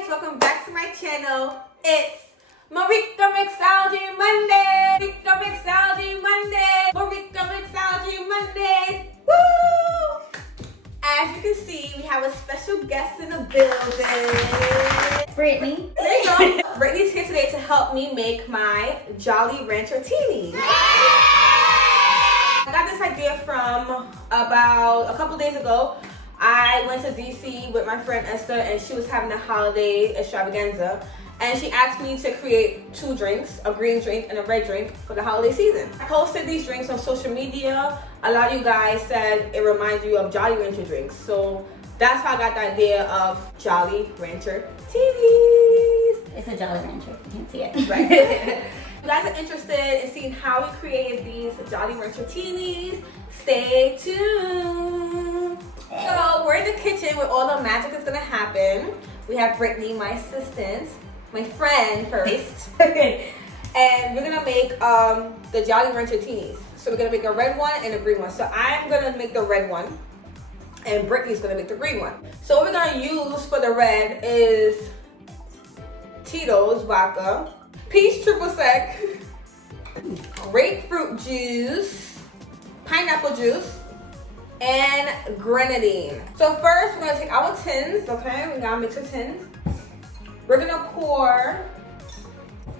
guys, welcome back to my channel. It's Marieka Mixology Monday. Marieka Mixology Monday. Marieka Mixology Monday. Woo! As you can see, we have a special guest in the building. Brittany. There you go. Brittany's here today to help me make my JollyRancherTini. I got this idea from about a couple days ago. I went to DC with my friend Esther and she was having a holiday extravaganza. And she asked me to create two drinks, a green drink and a red drink for the holiday season. I posted these drinks on social media. A lot of you guys said it reminds you of Jolly Rancher drinks. So that's how I got the idea of JollyRancherTini. It's a Jolly Rancher. You can see it. Right. If you guys are interested in seeing how we created these JollyRancherTinis, stay tuned. So we're in the kitchen where all the magic is gonna happen. We have Brittany, my assistant, my friend first. And we're gonna make the JollyRancherTinis. So we're gonna make a red one and a green one. So I'm gonna make the red one and Brittany's gonna make the green one. So what we're gonna use for the red is Titos Vodka, peach triple sec, grapefruit juice, pineapple juice, and Grenadine. So first we're gonna take our tins, okay? We gotta mix the tins. We're gonna pour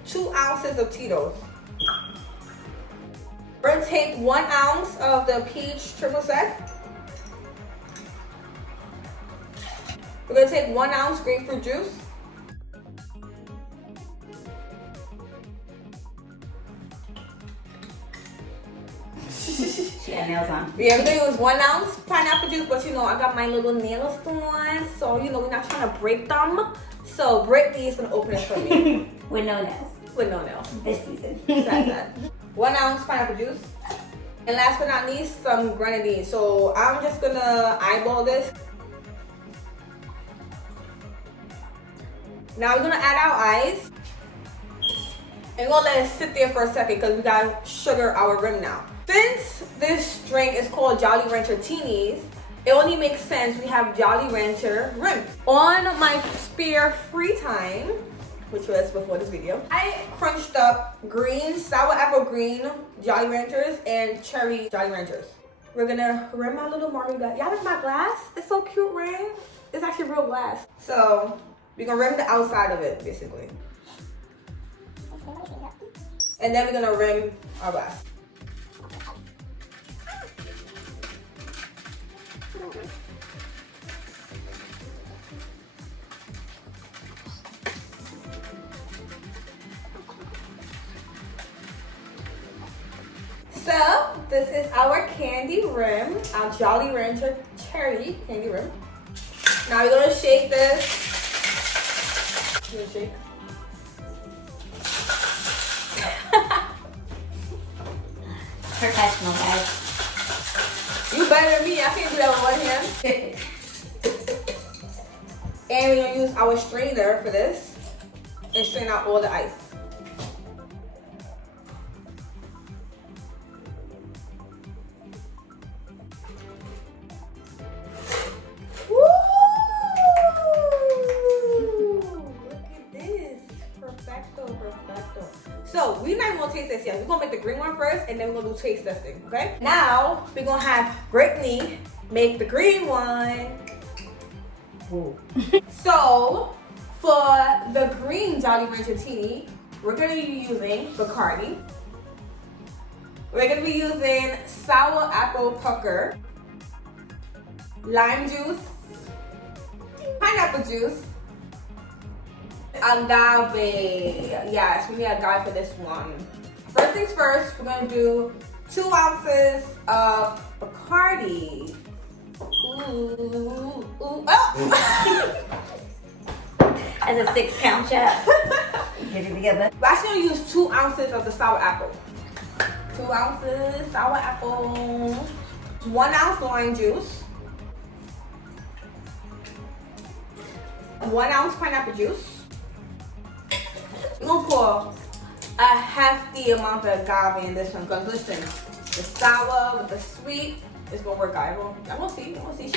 2 ounces of Titos. We're gonna take 1 ounce of the peach triple sec. We're gonna take 1 ounce grapefruit juice. She had nails on. Yeah, we're gonna use 1 ounce pineapple juice, but you know, I got my little nails on, so you know, we're not trying to break them. So Brittany is gonna open it for me. With no nails. With no nails. This season. Besides that. 1 ounce pineapple juice. And last but not least, some Grenadine. So I'm just gonna eyeball this. Now we're gonna add our ice. And we're gonna let it sit there for a second because we gotta sugar our rim now. Since this drink is called JollyRancherTinis, it only makes sense we have Jolly Rancher rim. On my spare free time, which was before this video, I crunched up green, sour apple green Jolly Ranchers and cherry Jolly Ranchers. We're gonna rim our little Margarita. Y'all like my glass? It's so cute, right? It's actually real glass. So we're gonna rim the outside of it, basically. And then we're gonna rim our glass. So this is our candy rim, our Jolly Rancher cherry candy rim. Now we're gonna shake this. You're gonna shake. Professional, guys. You better than me. I can't do that with one hand. And we're gonna use our strainer for this and strain out all the ice. Woo! Look at this. Perfecto, perfecto. So we're not gonna taste this yet. We're gonna make the green one first and then we're gonna do taste testing, okay? Now we're gonna have Brittany make the green one. So for the green JollyRancherTini, we're gonna be using Bacardi. We're gonna be using sour apple pucker, lime juice, pineapple juice, agave. Yes, we need agave for this one. First things first, we're gonna do 2 ounces of Bacardi. Ooh, ooh, oh! As a 6 count chef. Get it together. We're actually gonna use 2 ounces of the sour apple. 2 ounces sour apple. 1 ounce lime juice. 1 ounce pineapple juice. We're gonna pour a hefty amount of agave in this one, because listen, the sour with the sweet is gonna work out. Y'all gonna see, she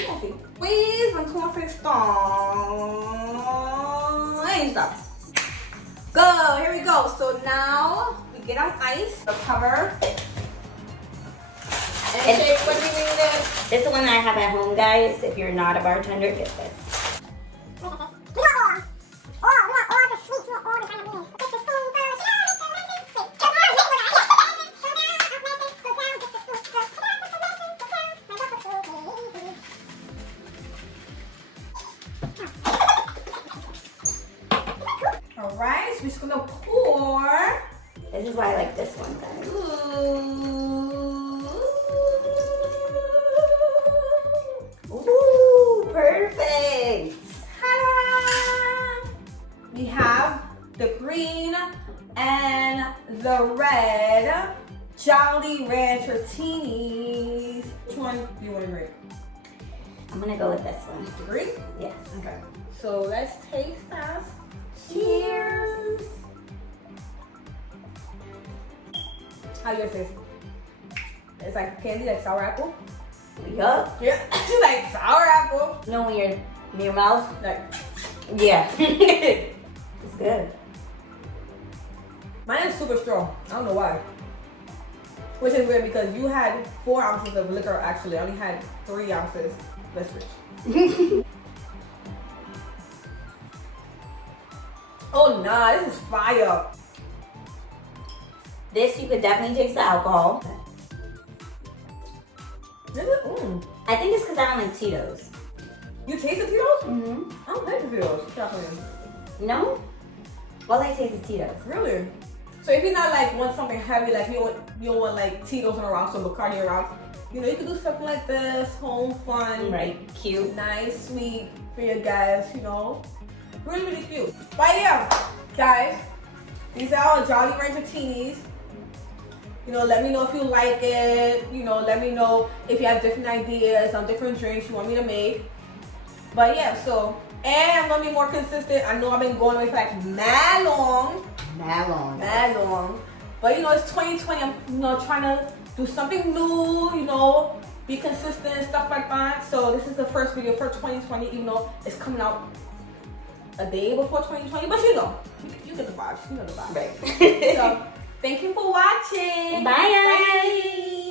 gonna see. Squeeze when cornflakes gone. same stuff. Go, here we go. So now we get our ice, the cover. And shake, what do we need this? This is the one that I have at home, guys. If you're not a bartender, get this. Alright, so we're just gonna pour. This is why I like this one, guys. Ooh, perfect. Ta-da! We have the green and the red JollyRancherTinis. Which one do you want to drink? I'm gonna go with this one. The green? Yes. Okay. So let's taste this. Cheers! How yours taste? It's like candy, like sour apple? Yup. Yeah, it's like sour apple. You know when you're in your mouth? Like, Yeah. It's good. mine is super strong. I don't know why. Which is weird because you had 4 ounces of liquor actually. I only had 3 ounces. Let's switch. Oh nah, this is fire. This, you could definitely taste the alcohol. This is, I think it's because I don't like Tito's. You taste the Titos? Mm-hmm. I don't like the Titos. Chocolate. No? All I taste is Tito's. Really? So if you're not like want something heavy, like you don't want like Titos on a rocks or Bacardi on rocks, you know, you can do something like this, home fun, Right, cute. nice, sweet for your guys, you know. Really, really cute. But yeah, guys, these are our JollyRancherTinis. You know, let me know if you like it. You know, let me know if you have different ideas on different drinks you want me to make. But yeah, so, and I'm gonna be more consistent. I know I've been going away for like mad long. That long. Mad long. But you know, it's 2020. I'm, you know, trying to do something new, you know, be consistent and stuff like that. So this is the first video for 2020, even though it's coming out a day before 2020. But you know, you get the vibes. You know the vibes. Right. So, thank you for watching. Bye, guys.